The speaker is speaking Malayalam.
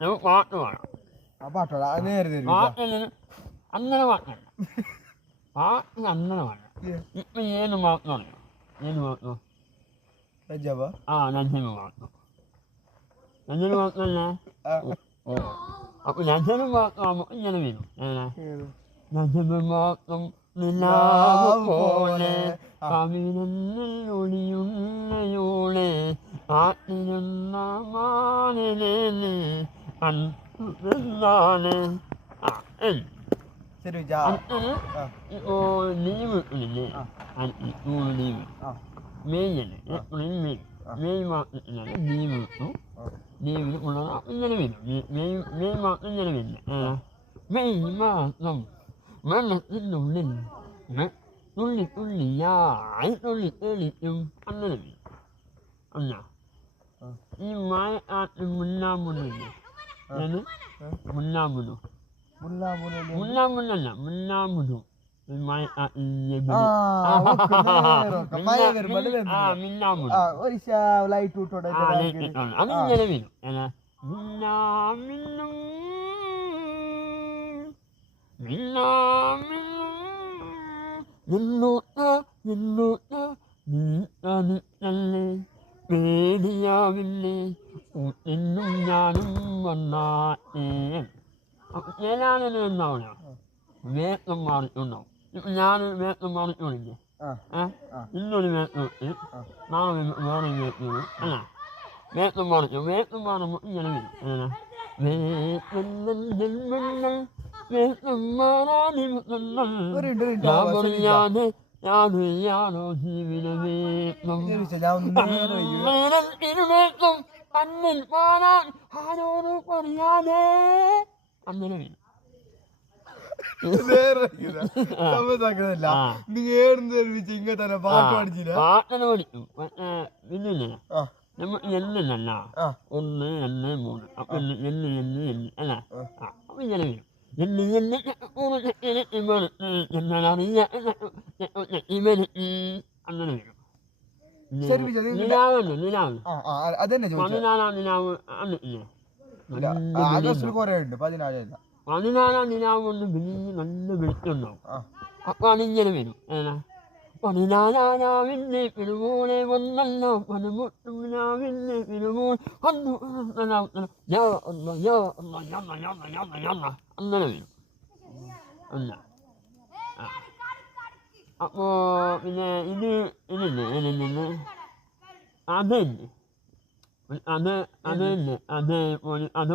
നമുക്ക് പാട്ട് വേണം. ആ പാട്ടോടാ നേരെ തരും പാട്ടിന് അങ്ങനെ പാട്ടല്ല, പാട്ടിന് അങ്ങനെ വേണം. ഇപ്പം ഏത് മാത്രം അറിയാം, ഏത് മാത്രം രജബ ആ നജീബ് മാത്രം, നജീബ് മാത്രമല്ലേ. ഓ അപ്പം നജീബ് മാത്രമാകുമ്പോൾ ഇങ്ങനെ വരും. നജീബ് മാത്രം നിലാവ് പോലെ കവിളിൽ ഒളിയുന്നയോളെ കാട്ടിരുന്ന മാനിനെ നീ കണ്ടാണ്. ആ ശരി ഇപ്പോൾ ലീവ് കിട്ടുന്നില്ലേ, ലീവ് മെയ്യല്ലേ, ഏപ്രിൽ മെയ് മാസത്തിലാണ് ലീവ് കിട്ടും. ലീവിന് ഇങ്ങനെ വരും, മെയ് മാസം ഇങ്ങനെ വരില്ല. മെയ് മാസം വെള്ളത്തിനുള്ളിൽ തുള്ളി തുള്ളിയായി തുള്ളി തെളിക്കും അങ്ങനെ വരും. അല്ല ഈ മഴ ആട്ട് മുന്നാമ്പുണ്ണില്ലേ, മുന്നാമ്പുണ്ണു മുന്നാമ്പുണ്ണല്ല മുന്നാമ്പുണ്ണു മഴ അതിങ്ങനെ വരും. മിന്നാമിന്നും മിന്നാമിന്നും നീ പേടിയാവില്ലേ എന്നും ഞാനും വന്നാട്ടേ. ഞാനെന്നെ ഉണ്ടാവില്ല, വേഷം മാറിയിട്ടുണ്ടാവും. ഇപ്പം ഞാൻ വേഷം മാറിക്കൊണ്ടില്ലേ, ഇന്നൊരു വേഷം ഇട്ട് നാളെ വേറെ വേഷം അല്ല വേഷം മാറിക്കും. വേഷം മാറുമ്പോൾ ഇങ്ങനെ വരും. വേഷം മാറാനിരുന്നോ യാനോ ജീവിതവേഷം ഇരുവേഷം കണ്ണിൽ മാറാൻ ആരോട് പറയാതെ അങ്ങനെ വരും. പാട്ടിനെ പഠിക്കും. പിന്നില്ലേ നമ്മൾ എന്നല്ല 1 2 3 അപ്പൊ അല്ല അപ്പൊ ഇങ്ങനെ വരും. അങ്ങനെ വരും. നിലാവല്ലേ, നിലാവ് 14 നിലാവ് അന്നില്ലേ, 14 നിലാവ് കൊണ്ട് വലിയ നല്ല വെളിച്ചുണ്ടാവും. അപ്പൊ അതിങ്ങനെ വരും. 14 പെരുമോളെ വന്നല്ലോ പനമുട്ടുമിനാവിന്റെ പെരുമോൾ അങ്ങനെ വരും. അല്ല അപ്പോ പിന്നെ ഇതില്ലേ അതല്ലേ അതേപോലെ അത്